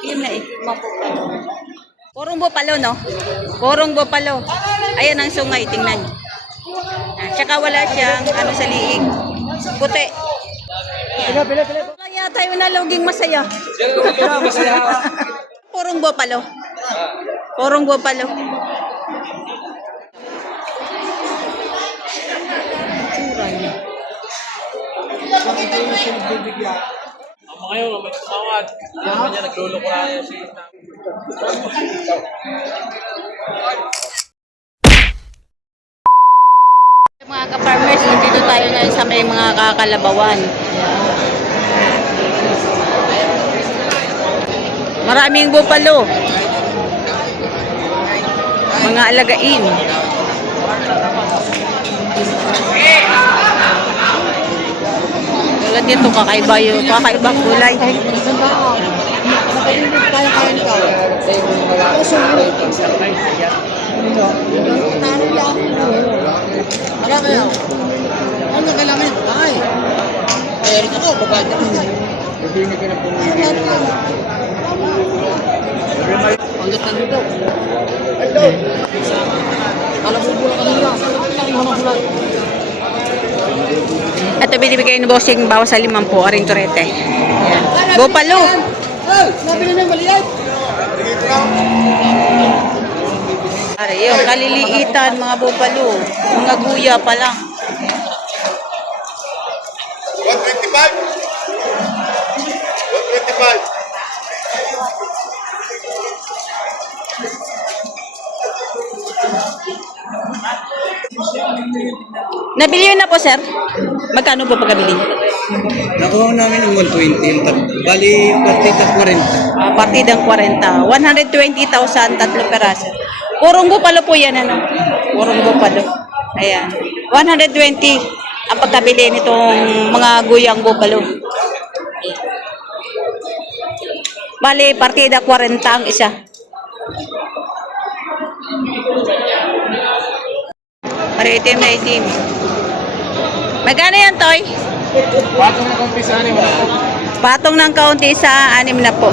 Yun na eh, mapupalo. Purong bupalo, no? Purong bupalo. Ayan ang sungay, tingnan nyo. Tsaka wala siyang ano sa liig. Puti. Kaya tayo naluging masaya. Purong bupalo. Purong bupalo. Tsura niya. Ang mga yun, may tumawad. Hindi naman niya nagluloko na niya si... Mga ka-farmers, dito tayo ngayon sa may mga kakalabawan. Maraming bupalo. Mga alagain. Tulad nito, kakaiba yung kakaibang kulay. Wala kayo. Ano na kailangan yun? Ay! Kaya rin ako, babada ko yan. Hindi ka na pumili. Panggat na dito. Ito! Kalabubulan ka nila. Ito binibigay ng bossing bawas sa 50, aring turete. Ayan. Bupalo! Hey! Nabili na yung maliit! Are, yung kaliliitan, mga bupalo. Mga guya pa lang. 125. 125. Nabili yun na po, sir? Magkano po pagkabili? Nakuha namin ng 120 yung bali, partida 40. Partidang 40. 120,000, tatlo peraso. Purong bupalo po yan, ano? Purong bupalo. Ayan. 120 ang pagkabili nitong mga guyang bupalo. Bali, partida 40 ang isa. Para itim na itim. Magkano yan, Toy? Patong na kung pisa niyo. Patong ng kaunti sa 6 na po.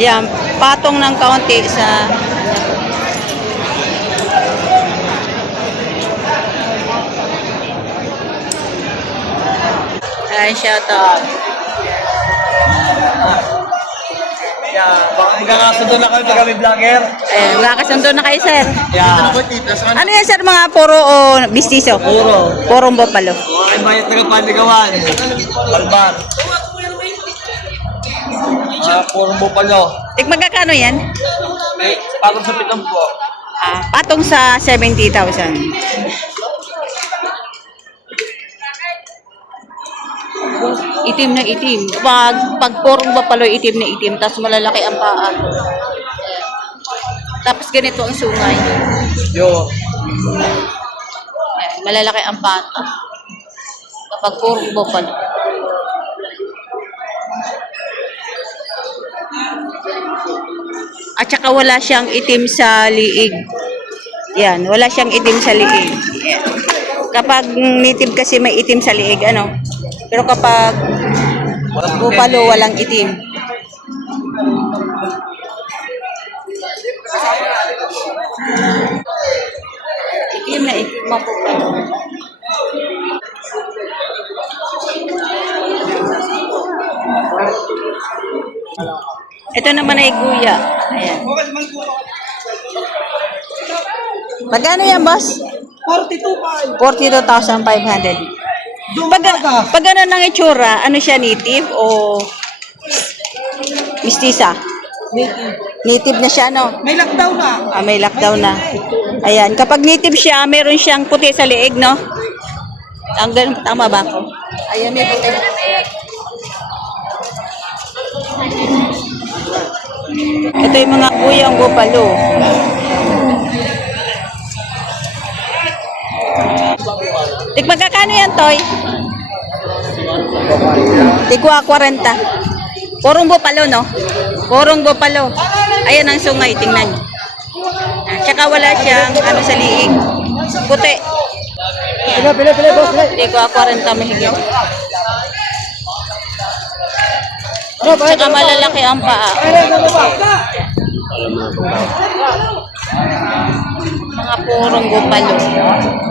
Yan, patong ng kaunti sa... Ay, shout out. Baka magkakasundo na kami pag kami vlogger. Ayan, magkakasundo na kayo, sir. Yeah. Ano yan, sir? Mga puro o bistiso? Puro. Purong bupalo. Ay, bayat na panigawan. Balbar. Purong bupalo. Magkakano yan? Patong sa 7 po. Patong sa 70,000. Itim na itim. Pag purong bupalo, itim na itim. Tapos malalaki ang paa. Ayan. Tapos ganito ang sungay. Yo. Ayan, malalaki ang pata. Kapag purong bupalo. At saka wala siyang itim sa liig. Yan, wala siyang itim sa liig. Yan. Kapag native kasi may itim sa liig, ano? Pero kapag bupalo, walang itim. Itim na itim, mapupalo. Ito naman ay guya. Ayan. Magkano yan, boss? 42,500. 42,500. Pag ano ng itsura, ano siya, native o mistisa? Native na siya, no? May lockdown na. May lockdown na. Ayan. Kapag native siya, meron siyang puti sa liig, no? Ang ganun, tama ba ako? Ayan, may puti. Ito yung mga guyang bupalo. Magkakano yan, Toy? Tigwa 40. Purong bupalo, no? Purong bupalo. Ayan ang sungay, tingnan nyo. Tsaka wala siyang ano sa liig. Puti. Tigwa 40 mahigit. Tsaka malalaki ang paa. Mga purong gupalo.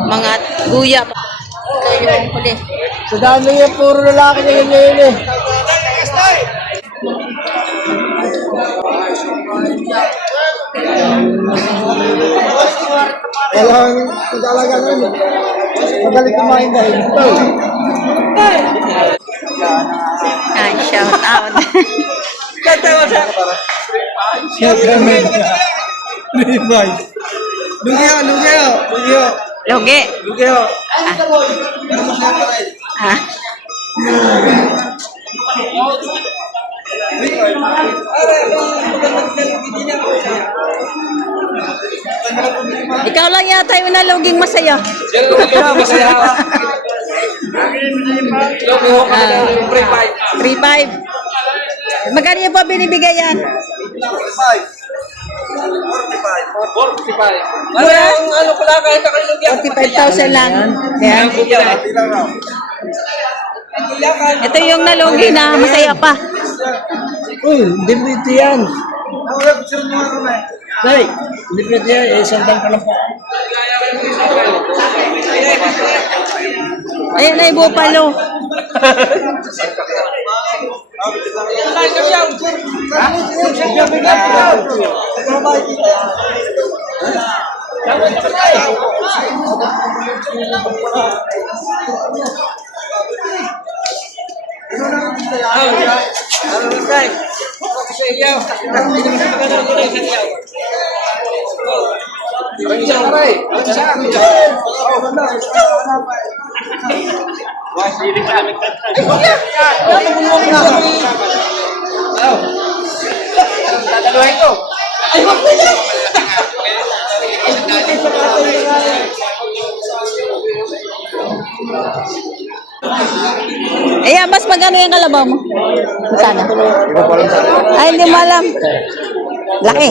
Mga guya. Ito yung huli. Sa dami niya, puro lalaki na yun eh. Walang talaga nun. Magaling kumain dahil. Ay, shout out. Lugi. Ah. Ikaw lang yata yung naluging masaya. Masaya. 3.5. Magkano yung po binibigay yan? 45. Parang ano ko lang kahit ako yung 45,000 lang. Yan. Ito yung nalugi na masaya pa. Uy, hindi pwede yan. Day, hindi pwede yan. Isang bang ka lang po. Ayan na yung bupalo. Ayan, mas magkano yung kalabaw mo? Sana. Ay, hindi mo alam. Laki.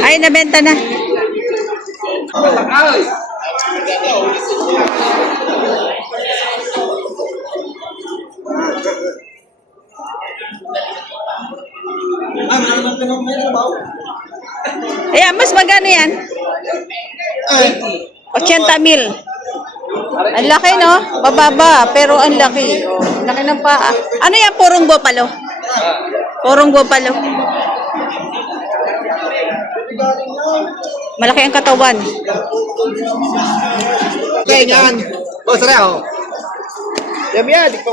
Ay, nabenta na. Ayan, mas magkano yan? 80,000. Ang laki, no? Bababa, pero ang laki. Oh, laki ng paa. Ano yan? Purong bupalo? Purong bupalo. Malaki ang katawan. Kaya yan. O, sarap ako. Yami yan, di ko.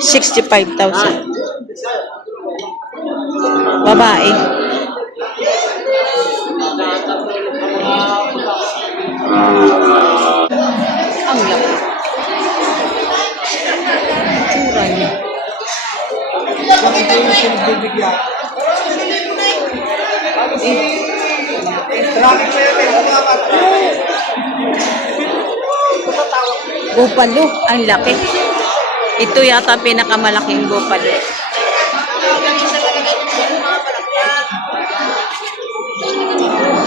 $65,000. Babae. Ang laki. Tsura niya. Bupalo, ang laki. Ito yata pinakamalaking bupalo.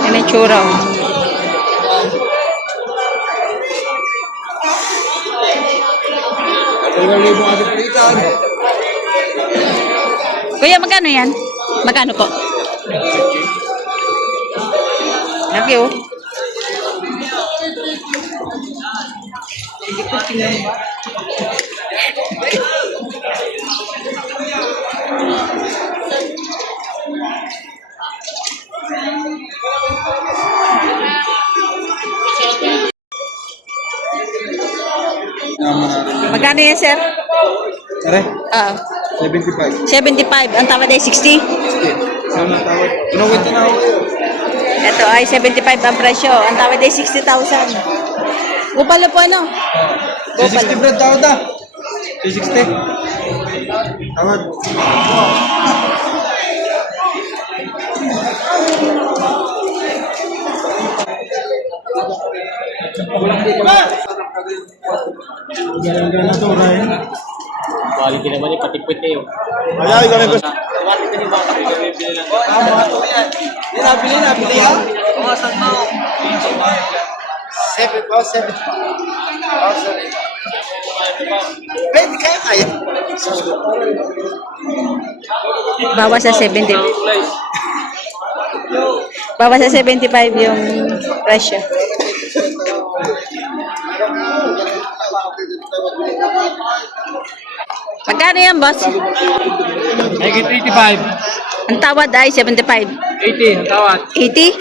Yan ang tsura. Oh. Kuya, magkano yan? Magkano po? Lagi oh. Hindi ko tingnan ba? Magkano yan, sir? Are, Ah, 75. 75. Ang tawad ay 60. Ano na tawag? Pinawit na ako. Ito ay 75 ang presyo. Ang tawad ay 60,000. Bupalo po ano? 60 bread tawad na. 60. Tawad. Quality naman yung patipit eh. Ayaw, ikaw na gusto. Pwede kaya. Bawas sa 70. Bawas sa 75 yung presyo. Magkano yan, boss? Higit 85. Ang tawad ay 75. 80, ang tawad. 80?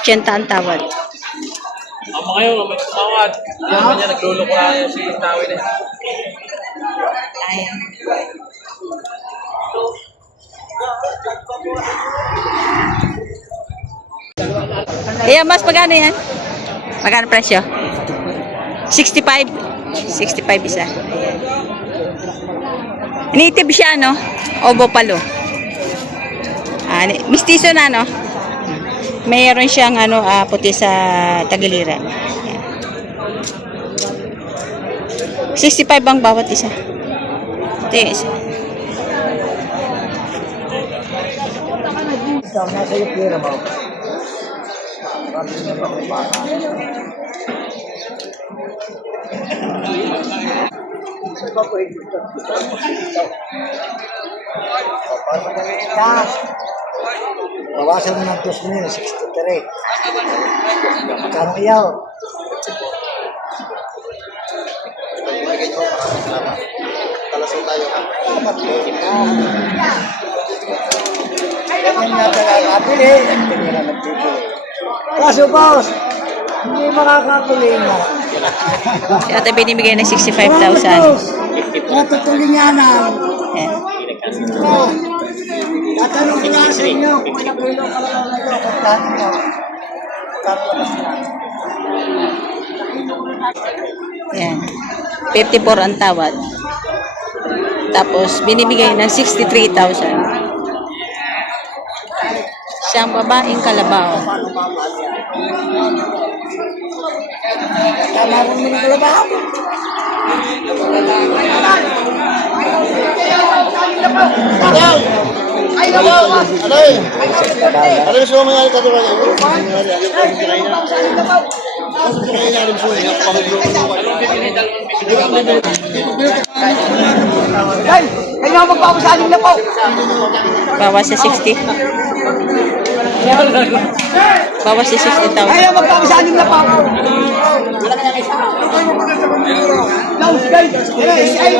80 ang tawad. Ang mga yun, may tumawad. Hindi naman niya nagluloko na si Tawi na. Ayan. Ayan, mas magkano yan? Magkano presyo? 65. 65 isa. Ayan. Native siya, no? Obo palo. Mistiso na, no? Mayroon siyang puti sa tagiliran. Ayan. 65 ang bawat isa. Ito yung isa. Nasa iyo pera mo. Bawasan mo ng 2,063. Magkano iyaw? Talasong tayo. Yan nga talaga kapili. Hindi na nagtitili. Kaso boss, hindi makakapili na. Siya ito binibigay ng 65,000. Natutulinyanan. Ayan. Tatanong ko lang sa inyo kung nakilo ka lang na ito. Pagkain nyo. Ayan. 54 ang tawad. Tapos, binibigay ng 63,000. Siyang babaeng kalabaw. Tama rin mo ng kalabaw. Alay! Ano gusto mo mangyari ka doon? Ay! Kaya magpapasaling na po! Bawas sa 60. Bawas sa 60,000. Kaya magpapasaling na po! Guys! Ay!